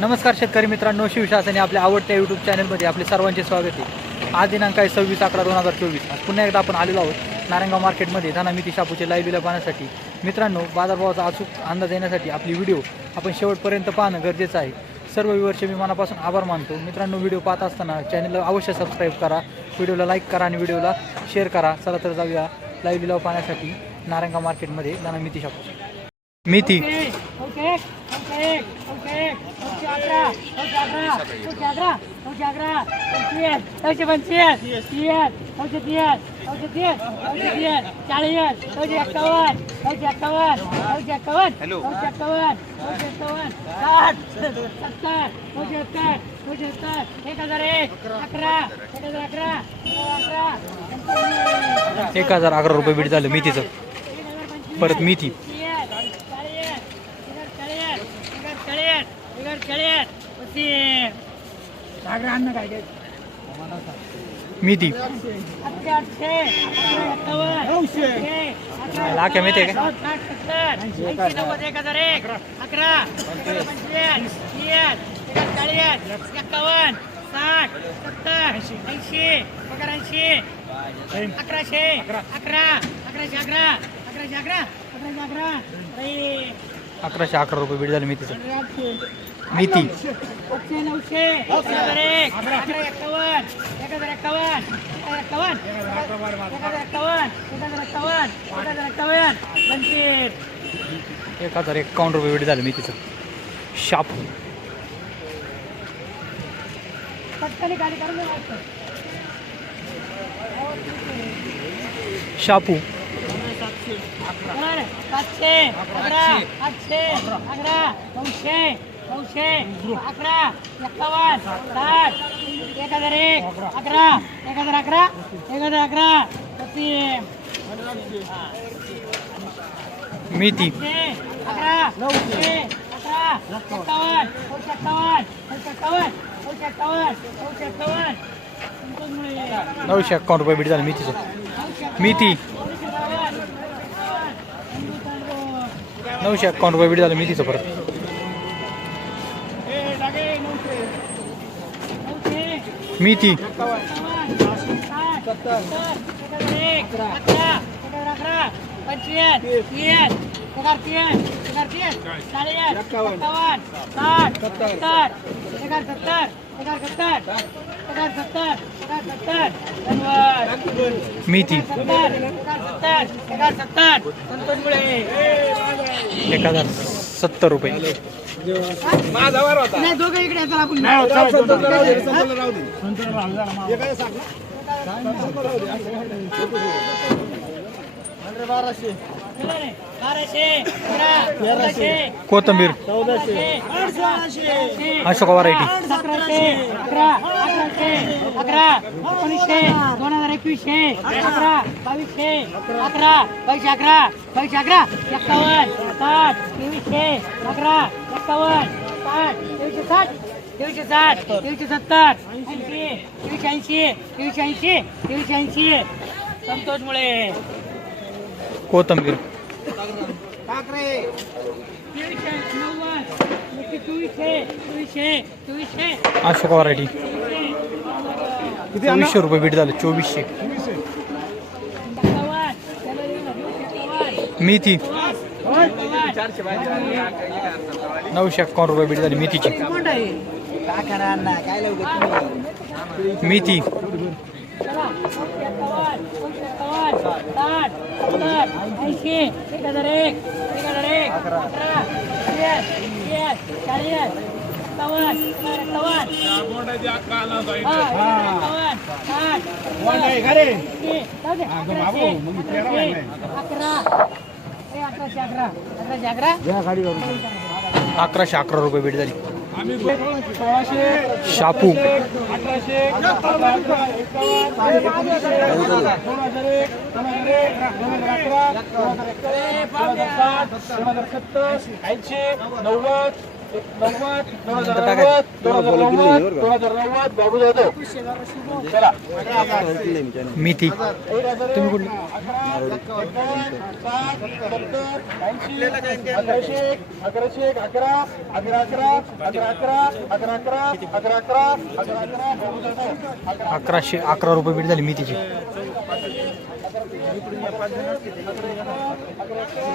नमस्कार शेतकरी मित्रांनो शिवशासने आपल्या आवडत्या यूट्यूब चॅनलमध्ये आपले सर्वांचे स्वागत आहे. आज दिनांक आहे सव्वीस अकरा दोन हजार चोवीस. आज पुन्हा एकदा आपण आलेलो आहोत नारायणगाव मार्केटमध्ये धनामिती शापूचे लाईव्ह विला पाहण्यासाठी. मित्रांनो बाजारभावाचा अचूक अंदाज येण्यासाठी आपली व्हिडिओ आपण शेवटपर्यंत पाहणं गरजेचं आहे. सर्व व्ह्यूवरचे मी मनापासून आभार मानतो. मित्रांनो व्हिडिओ पाहत असताना चॅनलला अवश्य सबस्क्राईब करा. व्हिडिओला लाईक करा आणि व्हिडिओला शेअर करा. चला तर जाऊया लाईव्ह लिलाव पाहण्यासाठी नारायणगाव मार्केटमध्ये धनामिती शापू मेथी ओके अकरा अकरा चाळीस सत्तर एक हजार एक अकरा एक हजार अकरा अकरा एक हजार अकरा रुपये बीट झालं मेथीचं परत मेथी लाख्या माहिती आहे का? एकावन्न साठ. सत्तर. ऐंशी. पगार ऐंशी अकराशे. अकरा. अकराशे अकरा. अकराशे अकरा. अकराशे अकरा. अकराशे अकरा रुपये बीट झालं मेथीचं आठशे. नऊशे एक. हजार एक्कावन्न. रुपये बीट झालं शापू. दे वाटतं. शापू. बरोबर. सातशे. अकरा. आठशे. अकरा. नऊशे. नऊशे अकरा एक्कावन्न साठ एक हजार एक अकरा एक हजार अकरा एक हजार अकरा मेथी नऊशे अकरा नऊशे अकरा एक्कावन्न नऊशे एक्कावन्न नऊशे एक्कावन्न नऊशे एक्कावन्न नऊशे एक्कावन्न पंचावन्न. नऊशे एकावन्न रुपये बीट झालं मेथीचं मेथी नऊशे एकावन्न रुपये बीट झालं मेथीचं परत. मेथी मेथी एक हजार सत्तर रुपये. नाही दोघं इकडे येतात आपण बाराशे अकरा तेराशे. कोथंबीर. चौदाशे. अठराशे अशोका व्हरायटी सतराशे अकरा. अकराशे अकरा एकोणीसशे दोन हजार एकवीसशे अकरा बावीसशे अकरा बावीसशे अकरा बावीसशे अकरा एक्कावन्न साठ तेवीसशे अकरा एक्कावन्न साठ तेवीसशे साठ तेवीसशे साठ तेवीसशे सत्तर ऐंशी तेवीसशे ऐंशी तेवीसशे ऐंशी तेवीसशे ऐंशी. संतोष मुळे. कोथंबीर. तेवीसशे नव्वद चोवीसशे चोवीसशे चोवीसशे अशोका व्हरायटी चोवीसशे रुपये बीट झालं चोवीसशे. मेथी. नऊशे एकावन्न रुपये बीट झाली मेथीची. मेथी. ऐंशी एक हजार एक. अकरा अकराशे अकरा रुपये भेट अकराशे अकरा अकराशे अकरा हजार अकरा दोन हजार झाली शापू ऐंशी नव्वद नव्वद दोन हजार नव्वद दोन हजार नव्वद दोन हजार नव्वद बाबू जाधव चला तुम्ही कुठले अकराशे अकराशे अकरा अकरा अकरा अकरा अकरा अकरा अकरा अकरा अकरा अकरा अकरा बाबू जाधव अकरा अकराशे अकरा रुपये बीट झाली मेथीची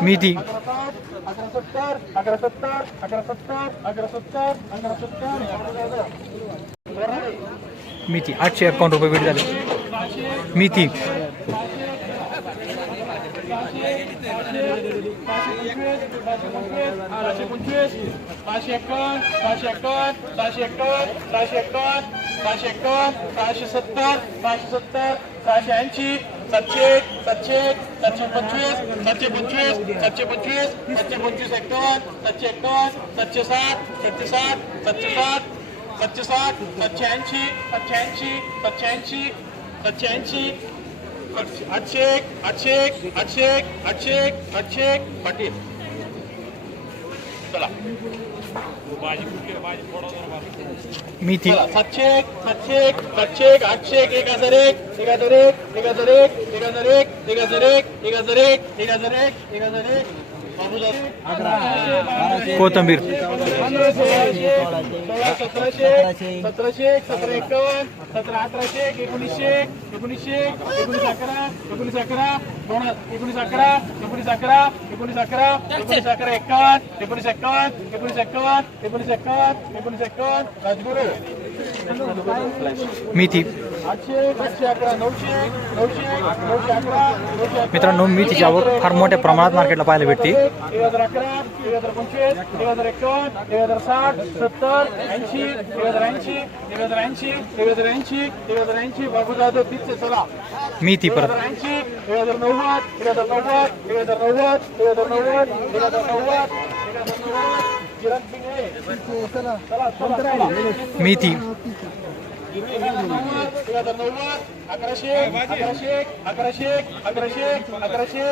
मेथी अकरा सत्तर अकरा सत्तर अकरा सत्तर मिथी आठशे अकाउंट रुपये भेट झाले. मिथी पाचशे पंचवीस पाचशे एकावन्न पाचशे एकावन्न सहाशे एकावन्न सहाशे एकावन्न सहाशे एकावन्न सहाशे सत्तर सहाशे सत्तर सहाशे ऐंशी सातशे सातशे सातशे पंचवीस सातशे पंचवीस सातशे पंचवीस सातशे पंचवीस एक्कावन्न सातशे एक्कावन्न सातशे सात सातशे सात सातशे सात सातशे सात सातशे ऐंशी सातशे ऐंशी सातशे ऐंशी सातशे ऐंशी आठशे एक आठशे एक आठशे एक आठशे एक आठशे एक पाटील चला. मेथी सातशे एक सातशे एक सातशे एक आठशे एक एक हजार एक एक हजार एक एक हजार एक एक हजार एक एक हजार एक एक हजार एक एक हजार एक एक हजार एक. कोथंबीर. सोळा सतराशे सतराशे सतरा सतरा अठराशे एकोणीसशे एकोणीसशे एकोणीस अकरा एकोणीस अकरा दोन एकोणीस अकरा एकोणीस अकरा एकोणीस अकरा एकोणीस अकरा एकोणीस एकोणीस एकोणीस एकोणीस राजगुरू. मेथी. मित्रांनो मी तिच्यावर फार मोठ्या प्रमाणात मार्केटला पाहायला भेटते. मी ती परत मी ती एक हजार नव्वद एक हजार नव्वद एक एक अकराशे अकराशे अकराशे अकराशे अकराशे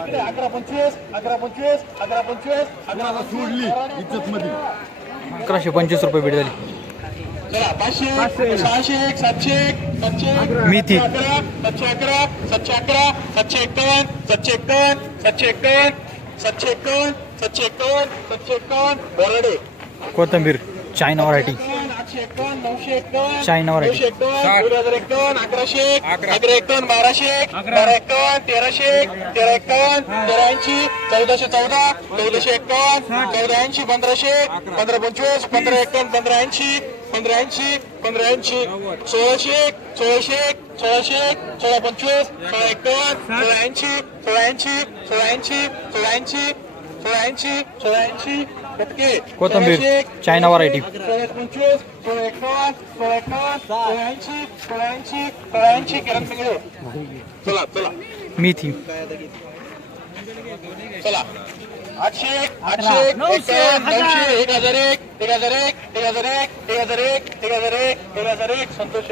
इकडे अकरा पंचवीस अकरा पंचवीस अकरा पंचवीस अकरा सोडली इज्जत मध्ये अकराशे पंचवीस रुपये भेट झाली चला पाचशे सहाशे एक सातशे एक सातशे एक, मेथी. अकरा सातशे अकरा सातशे अकरा सातशे एक्कावन्न सातशे एक्कावन्न सातशे एक्कावन्न सातशे एक्कावन्न सातशे एक्कावन्न सातशे एक्कावन्न बोराडे कोथंबीर चायना व्हरायटी चायना व्हरायटी अकराशे अकरा. एक्कावन्न बाराशे बारा एक्कावन्न तेराशे तेरा एक्कावन्न तेरा ऐंशी चौदाशे चौदा. चौदाशे एक्कावन्न चौदा ऐंशी पंधराशे पंधरा पंचवीस पंधरा एक्कावन्न पंधरा ऐंशी. पंधरा ऐंशी पंधरा ऐंशी. सोळाशे सोळाशे सोळाशे सोळा पंचवीस सोळा एक्कावन्न सोळा ऐंशी सोळा ऐंशी सोळा ऐंशी सोळा ऐंशी सोळा ऐंशी सोळा ऐंशी कोथंबीर चायना व्हरायटी मेथी चला आठशे आठशे एक हजार एक एक हजार एक एक हजार एक एक हजार एक एक हजार एक एक हजार एक संतोष